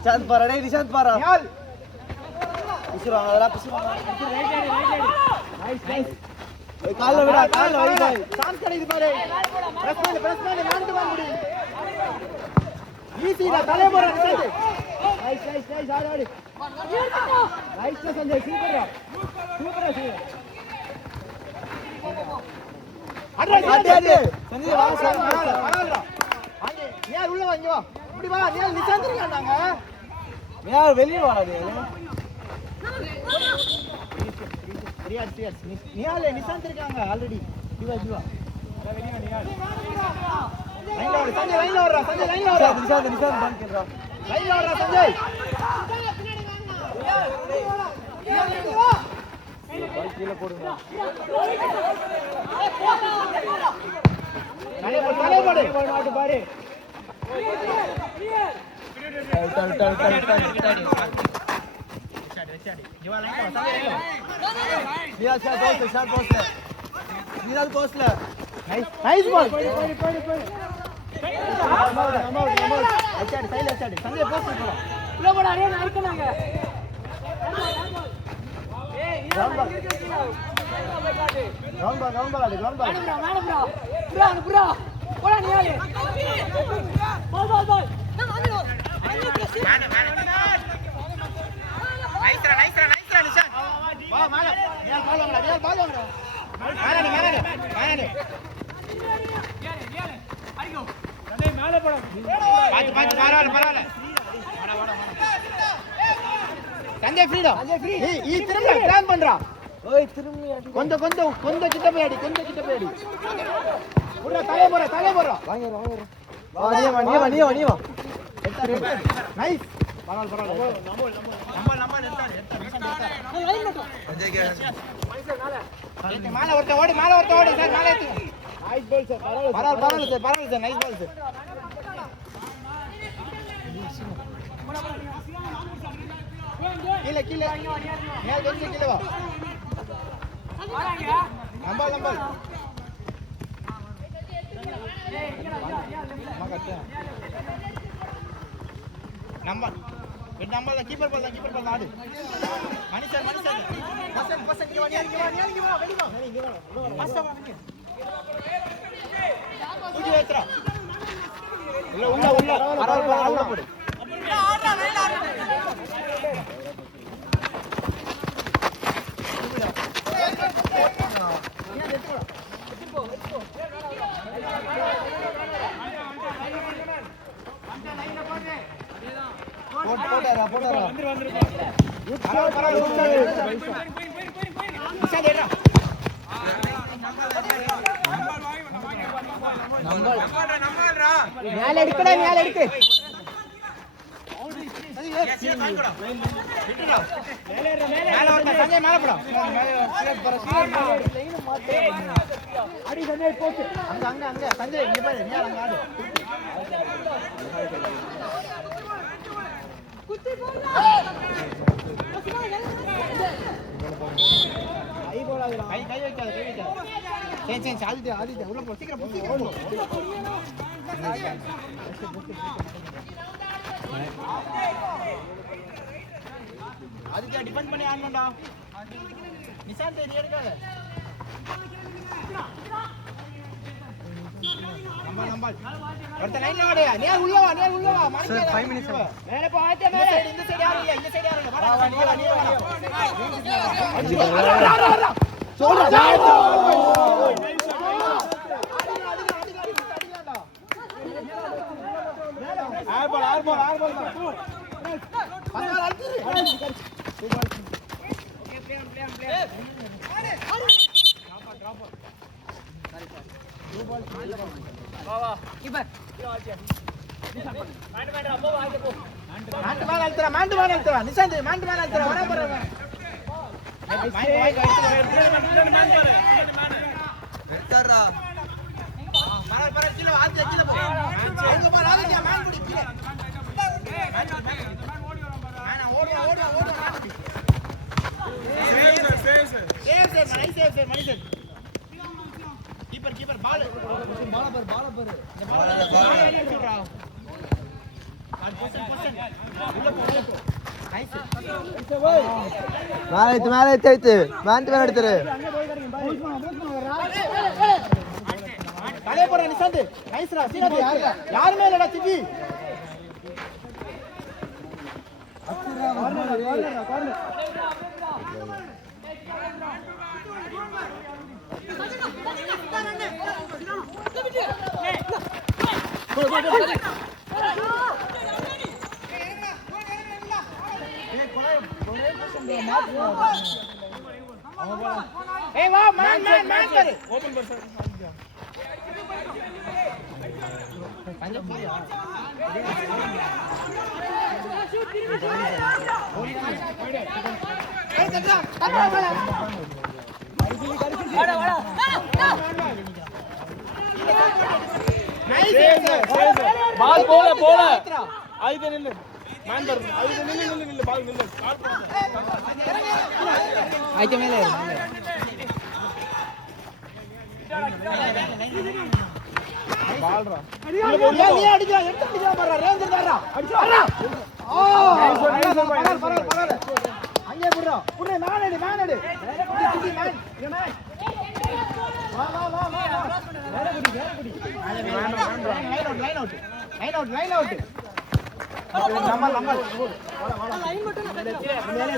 Nisan para deh, Nisan para. Pisirang ada, pisirang. Nice. Kalau beda, kalau ini. Chance kali itu bare. Press mana, mantu mantu. Easy dah, tale bora Nisan. Nice, ada. Nice Sanjay, super dah. Super. Ada. Sanjay வாங்க. நீ உள்ள வாங்க வா. இப்படி வா, நீ நிசாந்த் இருக்காங்க. நீ வெளிய வாடா நீ. நீ நிசாந்த் இருக்காங்க ஆல்ரெடி. இவா. வெளிய நீ. லைன்ல வர்றா. சஞ்சய் லைன்ல வர்றா. நிசாந்த் பங்க் கேக்குறா. லைன்ல வர்றா சஞ்சய். பால் கீழ போடுங்க. தலை போடு பாரு. Nice ball. Sanjay post போடா. உள்ள போடா அரே நறுக்குறாங்க. Ground ball. Bro. போடா நீ ஆளு. Ball. Nice நிஷான். வா மேல. நீ பால் வாங்கடா. மேல. அடிங்கோ. டேய் மேல போடா. பாத்து பரவாயில்லை. சஞ்சய் ஃப்ரீடா. நீ திரும்ப பிளான் பண்றா. ஓய் திரும்பி அடி. கொஞ்சம் கிட்ட போய் அடி. புறா தலை போறா. வாங்க. வா நீ வா. நைஸ். பரவாயில்லை. நம்ம எடுத்தாரு. மேல ஒருத்த ஓடு சார் மேல ஏத்து. Nice ball sir. பரவாயில்லை சார். Nice ball sir. கீழே மேல கொஞ்சம் கீழே வா. நம்பல் நம்பல் கீப்பர் பால் ஆடு. மணி சார் பசங்க இங்க வா வெளிய வா. பாஸ்டா வா நீங்க. தூக்கி வைத்ரா. உள்ள பரவாயில்லை போடு. ஆடுறா வெளிய ஆடுறா. போடாரா. மேல எடுக்கு. மேல வரடா சஞ்சய் மேல போடா. அடி சஞ்சய் போச்சு. அங்க சஞ்சய் இங்க பாரு நீ அங்க ஆடு. குத்தி போடா. கை போடாதடா. கை வைக்காத. சேஞ்ச் ஆதித்யா உள்ள போ. சீக்கிரம் போ. ஆதித்யா டிஃபெண்ட் பண்ணி ஆடணும்டா. நிசாந்த் ஏறி எடுக்காத. நம்பல் ஒருத்த லைன்ல வாடா. நீ உள்ள வா. சார் 5 மினிட்ஸ் மேல போ. ஆதித்யா மேல இந்த சைடு யாரு இல்ல. இந்த சைடு யாரு இல்ல. மேலே எடுத்து மேண்டு மேலே எடுத்துரு தலைய போற நிசாந்து நைஸ்ரா சீனாதி யாருமே இல்லடா திவி ஏய் வா மேன் கரு ஓபன் कर पंजा पूरा ए चला वाड़ा वाड़ा बाल बोल आइदे निल्लु मैन कर आइदे निल्लु बाल निल्लु आइदे मेले बाल रहा நீ அடிடா எடுத்து அடிடா பாறா ரேஞ்சர் தாரா அடிடா ஓ பரவாயில்லை அங்கே புடுறா மேன் அடி சிட்டி மேன் மேன் வா லைன் அவுட் நம்ம லைன் மட்டும் லைன்